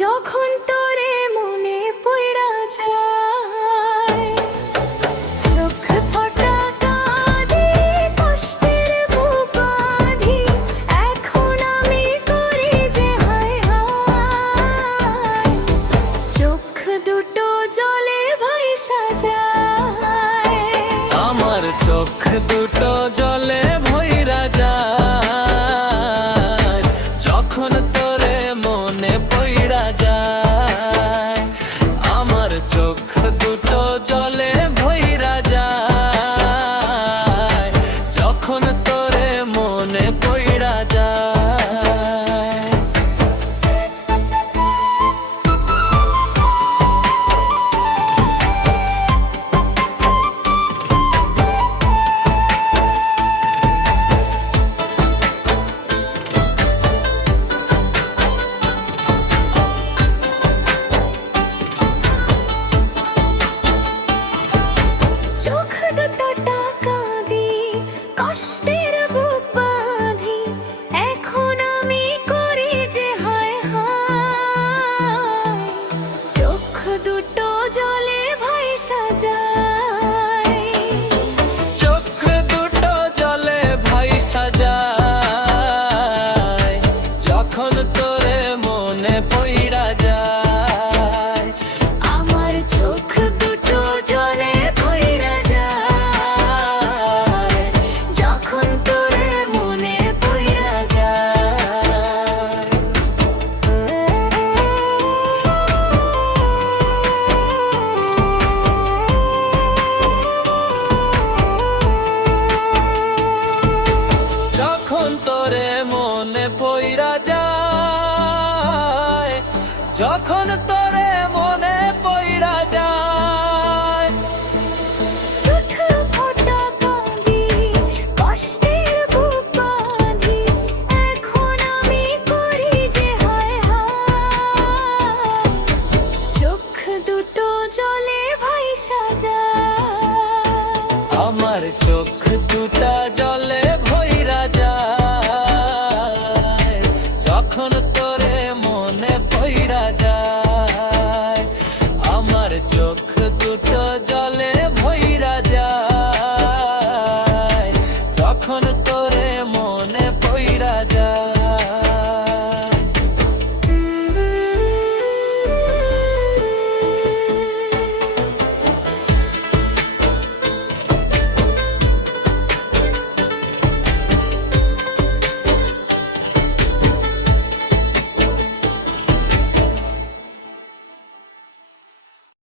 যখন তোরে মনে পড়া যায়, চোখ ফোটা কাঁদি, কষ্টের বুক বাঁধি, এখন আমি করি যে হায় হায়। চোখ দুটো জলে ভাইসা যায়, আমার চোখ দুটো জলে ভইরা যায়, যখন তোরে মনে পইড়া যায়। আমার চোখ দুটো জলে ভইরা যায়, যখন তোরে মনে পইড়া যায়। চোখ দুটো টাকা দি, কষ্টের বুক বাঁধি, এখন আমি করি যে হায় হায়। চোখ দুটো জলে ভাইসা যায়, চোখ দুটো জলে ভাইসা যায়, যখন তোরে মনে পইড়া যায়। আমার চোখ দুটো জলে ভইরা যায়, যখন তোরে মনে পইড়া যায়। যখন তোরে মনে পইড়া যায়, যখন তোরে মনে পইড়া যায়। চোখ ফোটা কাঁদি, কষ্টের বুক বাঁধি, এখন আমি করি যে হায় হায়। চোখ দুটো জলে ভাইসা যায়, আমার চোখ দুটা জলে ভইরা যায়, যখন তোরে মনে পইড়া যায়।